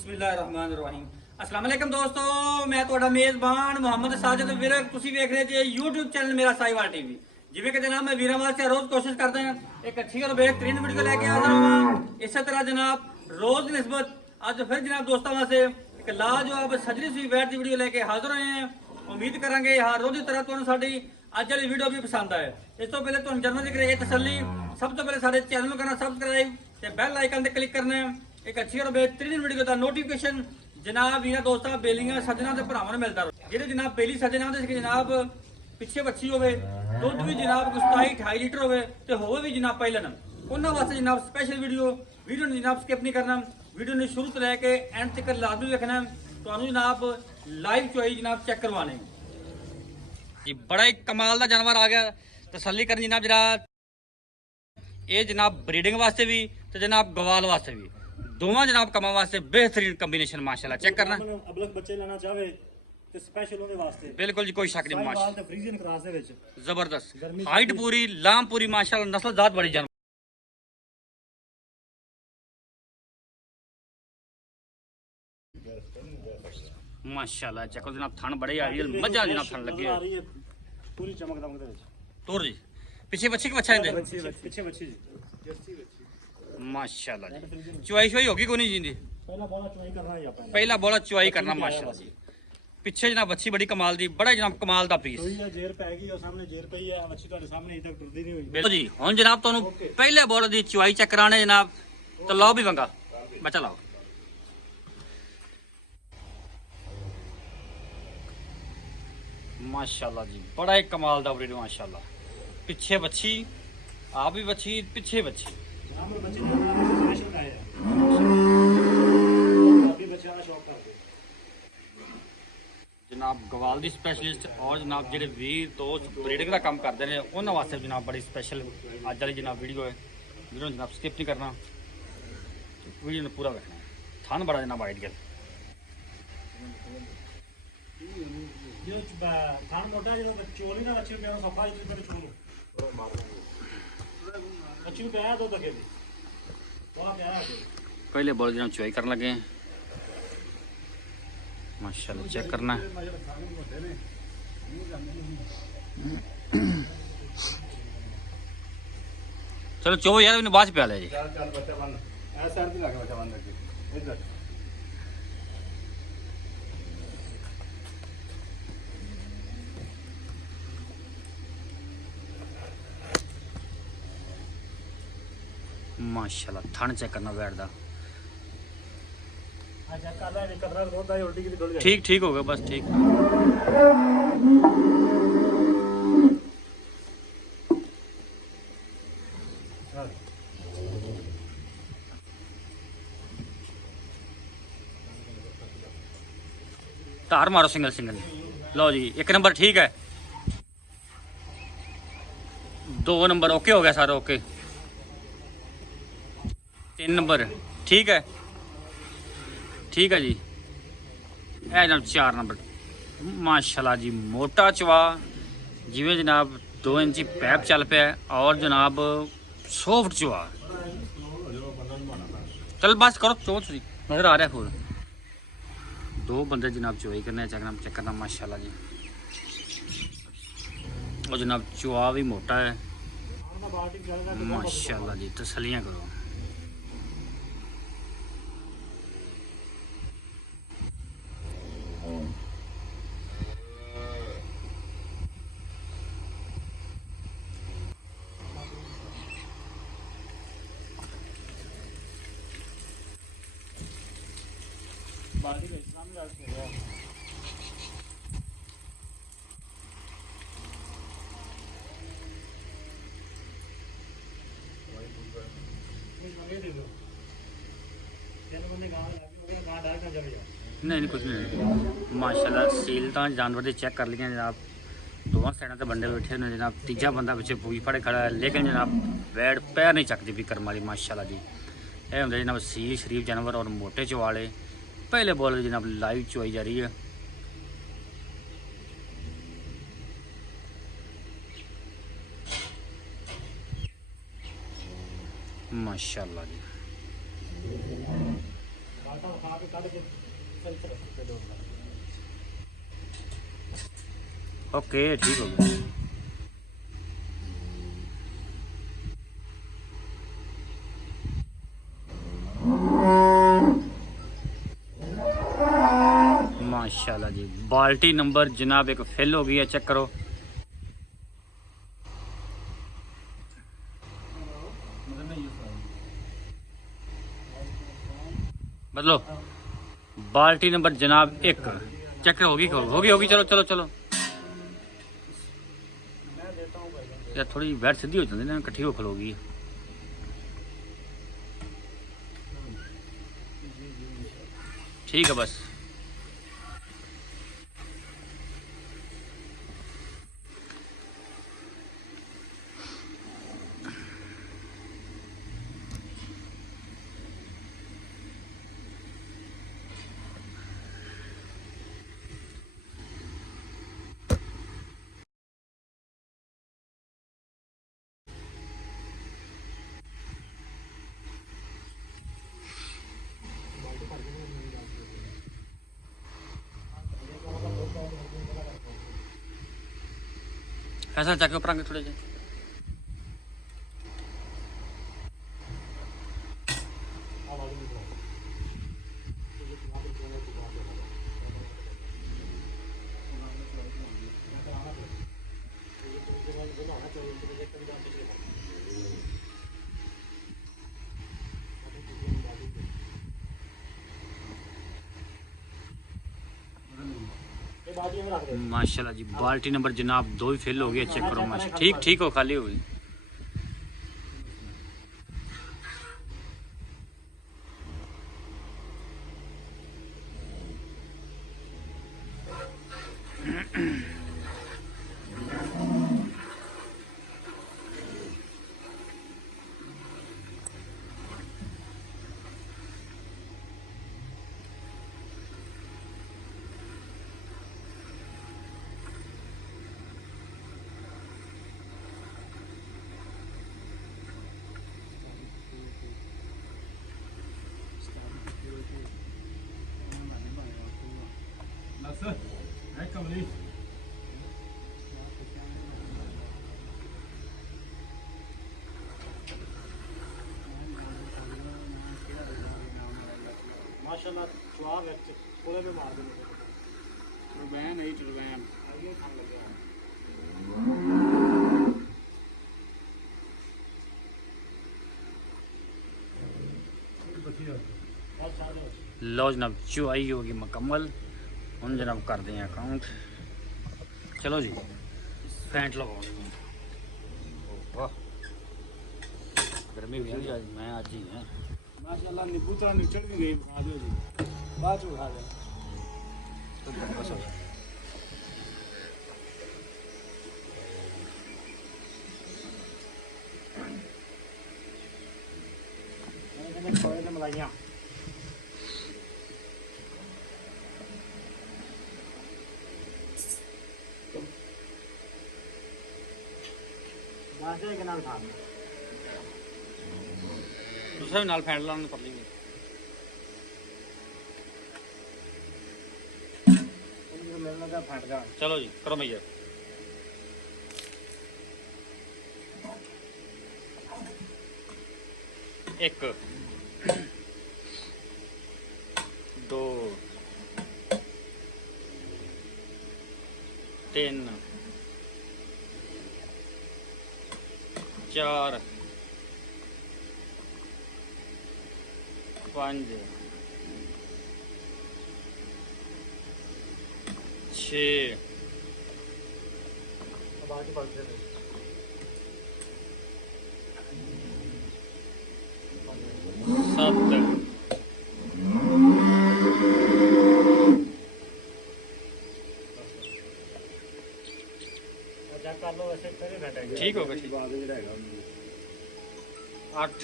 बिस्मिल्लाहिर्रहमानिर्रहीम। अस्सलाम वालेकुम दोस्तों, मैं ਤੁਹਾਡਾ ਮੇਜ਼ਬਾਨ ਮੁਹੰਮਦ ਸਾਜਦ ਵਿਰਕ। ਤੁਸੀਂ ਵੇਖ ਰਹੇ ਜੇ YouTube ਚੈਨਲ ਮੇਰਾ ਸਾਈਵਾਲ ਟੀਵੀ। ਜਿਵੇਂ ਕਿ ਜਨਾਬ ਮੈਂ ਵੀਰਾਂ ਵਾਸਤੇ ਰੋਜ਼ ਕੋਸ਼ਿਸ਼ ਕਰਦਾ ਹਾਂ ਇੱਕ ਅੱਛੀ और बेहतरीन वीडियो लेके हाजिर हुआ। इसी तरह जनाब रोज की निस्बत ਅੱਜ ਫਿਰ जनाब दोस्तों वास्ते एक लाजवाब सजरी सी बैठ की वीडियो लेके हाजिर होए हैं। उम्मीद करांगे हर रोज की तरह ਤੁਹਾਨੂੰ ਸਾਡੀ ਅੱਜ ਵਾਲੀ ਵੀਡੀਓ ਵੀ ਪਸੰਦ ਆਏ। ਇਸ ਤੋਂ ਪਹਿਲੇ ਤੁਹਾਨੂੰ ਜਨਰਲ ਦੀ ਕਰੀਏ ਤਸੱਲੀ, ਸਭ ਤੋਂ ਪਹਿਲੇ ਸਾਡੇ ਚੈਨਲ ਨੂੰ ਕਰਨਾ ਸਬਸਕ੍ਰਾਈਬ ਤੇ ਬੈਲ ਆਈਕਨ ਤੇ ਕਲਿੱਕ ਕਰਨਾ ਹੈ। एक अच्छी और बेहतरीन वीडियो का नोटिफिकेशन जनाब वीर दोस्तों बेलियां सजना के भरावां नूं मिलता रहे। जेडे जनाब बेली सजना होंदे जनाब पिछे बच्ची होवे, दुध भी जनाब 27-28 लीटर होवे ते होवे भी जनाब पहिलन, उन्हां वास्ते जनाब स्पेशल वीडियो नूं जनाब स्किप नहीं करना। वीडियो ने शुरू से लैके एंड तक लाजमी देखना। तुहानूं जनाब लाइव चोई जनाब चेक करवाने जी। बड़ा ही कमाल का जानवर आ गया। तसल्ली करनी जनाब जरा ये जनाब ब्रीडिंग वास्ते भी ते जनाब गवाल वास्ते भी दोवां जनाब कमां वास्ते बेहतरीन कॉम्बिनेशन माशाल्लाह। चेक करना अबलग बच्चे लेना चाहे ते स्पेशल ओदे वास्ते बिल्कुल जी, कोई शक नहीं माशाल्लाह ते फ्रीजियन क्रॉस दे विच जबरदस्त हाइट पूरी लाम पूरी माशाल्लाह, नस्ल जात बड़ी जानवर माशाल्लाह। चेक जनाब थान बड़े आ रही है, मजा जनाब थान लगे आ रही है पूरी चमक दमक दे विच। तोर जी पीछे बच्चे के बच्चा है पीछे बच्ची जर्सी बच्ची माशाल्लाह जी। चुआई शुआई होगी कोनी जी? पहला बोला चुआई करना है अपन, पहला बोला चुआई करना माशाल्लाह जी। पिछे जनाब बच्ची बड़ी कमाल दी, बड़ा जनाब कमाल दा पीस कोई जेर पै गई और सामने जेर पई है। बच्ची ਤੁਹਾਡੇ सामने इधर टुरदी नहीं हुई। बिल्कुल जी। हुन जनाब ਤੁਹਾਨੂੰ पहले बोल दी चुआई चेक कराने जनाब, तो लो भी वंगा बच्चा लाओ माशाल्लाह जी। बड़ा ही कमाल दा ब्रीड माशाल्लाह। पिछे बच्ची आप भी बच्ची पिछे बच्ची हम बच्चे स्पेशल आए हैं अभी बच्चा का शौक करते जनाब गवाल दी स्पेशलिस्ट और जनाब जेडे वीर दोस्त ब्रीडिंग का काम करते हैं उन्होंने वास्ते जनाब बड़ी स्पेशल अज वाली जनाब वीडियो है। वीडियो जनाब स्किप नहीं करना, वीडियो ने पूरा देखना। थान बड़ा जनाब आइडियल जो थान मोटा जो चोली ना बच्ची पे सफा इधर चोलो बच्ची पे आया दो तके दी वहां पे आया। पहले बोल जनाब चुआई करने लगे माशाल्लाह। चेक करना चलो चो यार मैंने बाद पे आ ले जी। बच्चा बंद ऐसा नहीं लगा बच्चा बंद इधर माशाल्लाह। थान चेक करना बैठदा अच्छा कर रहा है कर रहा है रोता है उल्टी की डोल जाए। ठीक ठीक हो गया बस ठीक। तार मारो सिंगल सिंगल। लो जी एक नंबर ठीक है, 2 नंबर ओके हो गया सारा ओके, 3 नंबर ठीक है ठीक है जी। ए जनाब 4 नंबर माशाल्लाह जी। मोटा चवा जिवें जनाब 2 इंची पैप चल पे और जनाब सॉफ्ट चवा। चल बस करो चो नजर आ रहा है फूल। 2 बंदे जनाब चुआई करने चेक करना माशाल्लाह जी। और जनाब चुआ भी मोटा है माशाल्लाह जी। तसलियां करो बाकी का इस्लाम का है नहीं कुछ नहीं माशाल्लाह। सील तो जानवर की चेक कर लिया जनाब, दोनों साइडों से बंदे बैठे ने जनाब। तीजा बंदा पिछले पूरी फड़े खड़ा है लेकिन जनाब बैड पैर नहीं चकती भी करम वाली माशाल्लाह जी। यह होंगे जनाब सील शरीफ जानवर और मोटे चवाले। पहले बोल जनाब लाइव चुआई जा रही है माशाल्लाह जी। आटा खा के काट के सही तरह से दो। ओके ठीक हो गया। माशाल्लाह जी, बाल्टी नंबर जनाब एक फिल हो गई है, चेक करो। बदलो, बाल्टी नंबर जनाब एक चेक होगी होगी होगी। चलो चलो चलो मैं देता हूँ भाई। यार थोड़ी बैठ सीधी हो जाती ना, इकट्ठी हो खलोगी। ठीक है बस। ऐसा जाके ऊपर आगे थोड़े से। माशाल्लाह जी, बाल्टी नंबर जनाब 2 ही फिल हो गया, चेक करो माशा। ठीक ठीक हो, खाली हो गई। माशाल्लाह स्वाद है, पूरे पे मार देंगे। टरबैन है, टरबैन आइए खाने लगे हैं। बहुत सारे लो जनाब, चुआई होगी मुकम्मल। हम जनाब कर दें अकाउंट। चलो जी, पैंट लगाओ। वाह, गर्मी भी हुई आज, मैं आज ही है। माशाल्लाह नींबू तो निकल भी गई, खा दो जी, बाद में खा दो। तो बस हो गया। मैंने खोए थे मलाइयाँ। बाजे के नाल खाना। दूसरा भी नाल फैंट लाने पड़ लेंगे। उनको मिलने का फट गया। चलो जी, करो भैया। एक, दो, तीन, चार, पांच, छः, बाकी पलटे थे। सात, चेक कर लो, वैसे फिर बैठेगा। ठीक होगा ठीक। बाद में रहेगा। 8,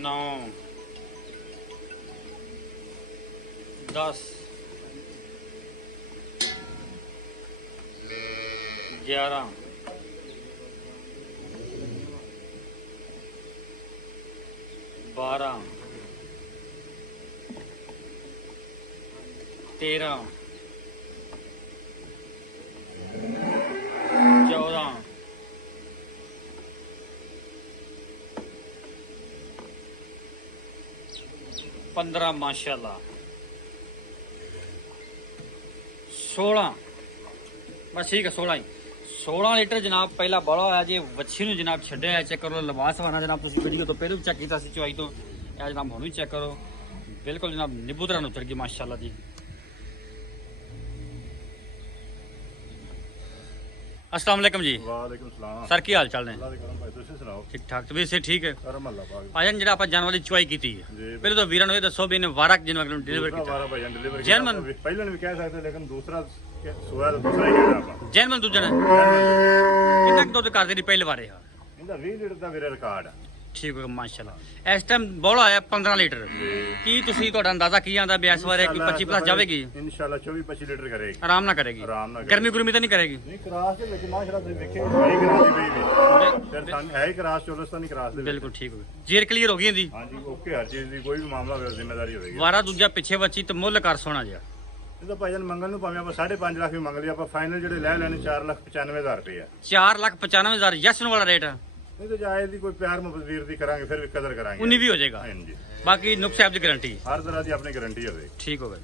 9, 10, 11, 12 13 14 15 माशाल्लाह 16 बस ठीक है 16 लीटर जनाब पहला बड़ा होया जी ਵੱਛੀ ਨੂੰ ਜਨਾਬ ਛੱਡਿਆ ਚੈੱਕ ਕਰੋ ਲਿਬਾਸ ਵਾਲਾ ਜਨਾਬ ਤੁਸੀਂ ਵੀਡੀਓ ਤੋਂ ਪਹਿਲਾਂ ਵੀ ਚੈੱਕ ਕੀਤਾ ਸੀ ਚੁਆਈ ਤੋਂ ਇਹ ਜਨਾਬ ਹੁਣ ਵੀ ਚੈੱਕ ਕਰੋ ਬਿਲਕੁਲ ਜਨਾਬ ਨਿੱਬੂ ਤਰ੍ਹਾਂ ਨੂੰ ਚੜ ਗਈ ਮਾਸ਼ਾਅੱਲਾ ਜੀ अस्सलाम वालेकुम जी ਵਾਲੇਕੁਮ ਸਲਾਮ सर की हाल चाल ने ਅੱਲਾ ਦੇ ਕਰਮ ਭਾਈ ਤੁਸੀਂ ਸੁਣਾਓ ठीक ठाक तबीयत से ठीक है ਕਰਮ ਅੱਲਾ ਪਾਕ भाईजान ਜਿਹੜਾ ਆਪਾਂ ਜਾਨਵਰ ਦੀ ਚੁਆਈ ਕੀਤੀ ਹੈ ਜੀ। ਪਹਿਲੇ ਤਾਂ ਵੀਰਾਂ ਨੂੰ ਇਹ ਦੱਸੋ ਵੀ ਇਹਨੇ ਵਾਰਕ ਜਨਵਰ ਨੂੰ ਡਿਲੀਵਰ ਕੀਤਾ ਵਾਰਾ ਭਾਈ ਡਿਲੀਵਰ ਜਰਮਨ। ਪਹਿਲਾਂ ਵੀ ਕਹਿ ਸਕਦੇ ਲੇਕਿਨ ਦੂਸਰਾ ਸੋਇਆ ਤਾਂ ਦੂਸਰਾ ਹੀ ਕਹਿਣਾ ਆਪਾਂ ਜੈਨਮਨ ਦੂਜਾ ਨੇ ਕਿੰਨਾ ਕੁ ਦੁੱਧ ਕਰਦੇ ਦੀ ਪਹਿਲੇ ਵਾਰੇ ਆ ਇਹਦਾ 20 ਲੀਟਰ ਦਾ ਵੀਰੇ ਰਿਕਾਰਡ ਆ ਠੀਕ ਹੋ ਗਿਆ ਮਾਸ਼ਾਅੱਲਾ ਇਸ ਟਾਈਮ ਬੋਲਾ ਆਇਆ 15 ਲੀਟਰ ਕੀ ਤੁਸੀਂ ਤੁਹਾਡਾ ਅੰਦਾਜ਼ਾ ਕੀ ਆਂਦਾ ਵੀ ਇਸ ਵਾਰੇ ਕੀ 25 ਪਲੱਸ ਜਾਵੇਗੀ ਇਨਸ਼ਾਅੱਲਾ 24-25 ਲੀਟਰ ਕਰੇਗੀ ਆਰਾਮ ਨਾਲ ਕਰੇਗੀ ਆਰਾਮ ਨਾਲ ਗਰਮੀ ਗੁਰਮੀ ਤਾਂ ਨਹੀਂ ਕਰੇਗੀ ਨਹੀਂ ਕਰਾਸ ਦੇ ਵਿੱਚ ਮਾਸ਼ਾਅੱਲਾ ਤੁਸੀਂ ਵੇਖੇ ਭਾਈ ਕਰਾਸ ਦੀ ਵੀ ਫਿਰ ਸਾਨੂੰ ਹੈ ਹੀ ਕਰਾਸ ਚੋਲਸਤਾਨੀ ਕਰਾਸ ਦੇ ਵਿੱਚ ਬਿਲਕੁਲ ਠੀਕ ਹੋ ਗਿਆ ਜੇਰ ਕਲੀਅਰ ਹੋ ਗਈ ਇਹਦੀ ਹਾਂਜੀ ਓਕੇ ਹਰ ਚੀਜ਼ ਦੀ ਕੋਈ ਵੀ ਮਾਮਲਾ ਹੋਵੇ ਜ਼ਿੰਮੇਵਾਰੀ ਹੋਵੇਗੀ ਵਾਰਾ ਦੂਜਾ ਪਿੱਛੇ ਬੱਚੀ ਤੇ ਮੁੱਲ ਕਰ ਸੋਣਾ ਜਿਆ ਇਹਦਾ ਭਾਈਜਾਨ ਮੰਗਣ ਨੂੰ ਭਾਵੇਂ ਆਪਾਂ 5.5 ਲੱਖ ਵੀ ਮੰਗ ਲਈ ਆਪਾਂ ਫਾਈਨਲ ਜਿਹੜੇ ਲੈ ਲੈਣੇ 4,95,000 ਰੁਪਏ ਆ 4,95,000 ਯਸਨ ਵਾਲਾ ਰੇਟ ਨਹੀਂ ਤਾਂ ਜਾਇਜ਼ ਦੀ ਕੋਈ ਪਿਆਰ ਮੁਹੱਬਤ ਵੀਰ ਦੀ ਕਰਾਂਗੇ ਫਿਰ ਵੀ ਕਦਰ ਕਰਾਂਗੇ 19 ਵੀ ਹੋ ਜਾਏਗਾ ਹਾਂਜੀ ਬਾਕੀ ਨੁਕਸ ਸਾਹਿਬ ਦੀ ਗਾਰੰਟੀ ਹਰ ਤਰ੍ਹਾਂ ਦੀ ਆਪਣੀ ਗਾਰੰਟੀ ਹੋਵੇ ਠੀਕ ਹੋ ਗਿਆ